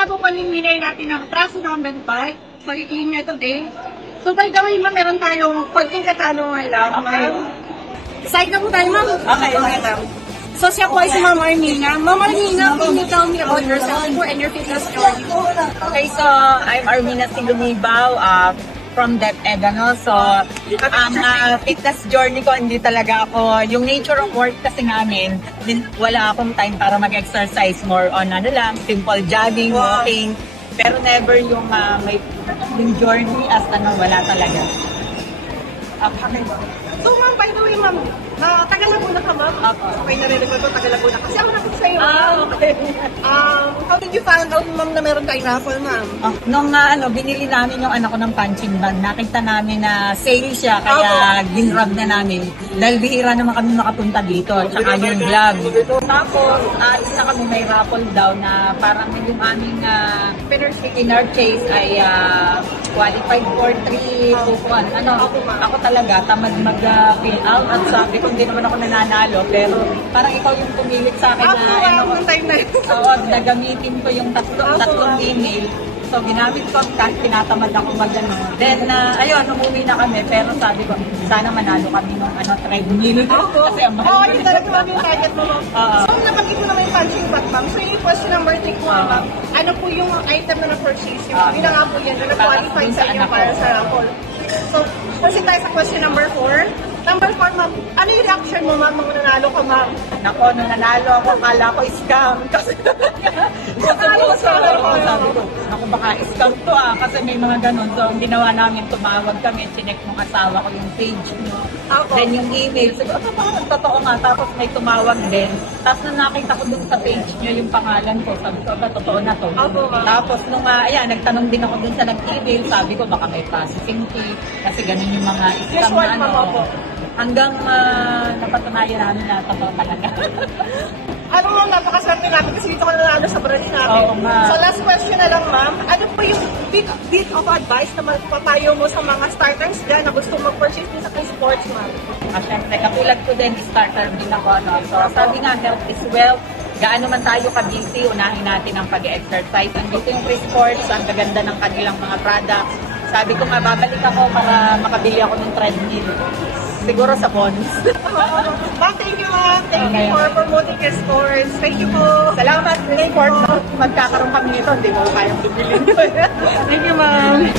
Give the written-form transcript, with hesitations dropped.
nga po paninginay natin ng Traso Number 5. So, i-clean nyo today. So, by the way, ma'am, meron tayong konting katanungan lang. Okay. Side na po tayo, ma'am. Okay, ma'am. So, siya po ay si Ma'am Armina. Ma'am Armina, can you tell me about yourself and your fitness journey? Okay, so I'm Armina Silumibaw from DepEd, ano? So, ang fitness journey ko, hindi talaga ako, yung nature of work kasi namin, wala akong time para mag-exercise, more on ano lang, simple jogging, walking, pero never yung yung journey as ano, wala talaga. Okay. So, ma'am, by the way, ma'am, taga Laguna ka, ma'am? Okay, nare-record ko, taga Laguna. Kasi ako nakita sa'yo. Okay. How did you find out, ma'am, na meron tayong raffle, ma'am? Nung binili namin yung anak ko ng punching bag, nakita namin na sale siya, kaya ginrab na namin. Dahil bihira naman kami makapunta dito, tsaka yung vlog. Tapos, isa kami may raffle daw na parang yung aming winner chase ay qualified for 3 coupon. Ako talaga, tamad mag-fill out at sabi ko, hindi naman ako nananalo, pero parang ikaw yung pumilit sa akin na time na yun. Oo, nagamitin ko yung tatlong email. So, ginamit ko kahit tinatamad ako mag-ano. Then, ayun, umuwi na kami. Pero sabi ko, sana manalo kami ng treadmill. Kasi ang mahal. Hindi talaga namin yung target mo. So, napagin mo naman yung punching bag, ma'am. So, yung question number 3 ko, ma'am, ano po yung item na na-purchase nyo? Hindi na nga po yan, na-qualify sa inyo para sa raffle. So, proceed tayo sa question number 4. Number 4, ma'am, ano yung reaction mo, ma'am, nung nanalo ka, ma'am? Nako, nung nanalo ako, akala ko scam. Kasi sabi ko, naku, baka scam to kasi may mga ganun. So, ang ginawa namin, tumawag kami, chinek ng asawa ko yung page mo. Then yung email, sabi ko, parang totoo nga. Tapos may tumawag din. Tapos nung nakita ko dun sa page nyo yung pangalan ko, sabi ko, totoo na to. Tapos nung, nagtanong din ako dun sa nag-email, sabi ko, baka may processing fee. Kasi ganun yung mga scam na hanggang napatunayan namin na totoo talaga. Ano nga, napakaswerte namin kasi dito ka nanalo sa branch namin. So last question na lang, ma'am. Ano po yung bit of advice na magpapayo mo sa mga starters dyan na gusto mag-purchase din sa sports, ma'am? Siyempre, katulad ko din, starter din ako. So sabi nga, health is wealth. Gaano man tayo ka-busy, unahin natin ang pag-exercise. Andito yung Chris Sports, ang gaganda ng kanilang mga products. Sabi ko, babalik ako para makabili ako ng treadmill. Siguro sa bonds. Ma'am, thank you, ma'am. Thank you for promoting your sports. Thank you po. Salamat, Chris Sports. Magkakaroon kami nito, hindi mo kayang bibili. Thank you, ma'am.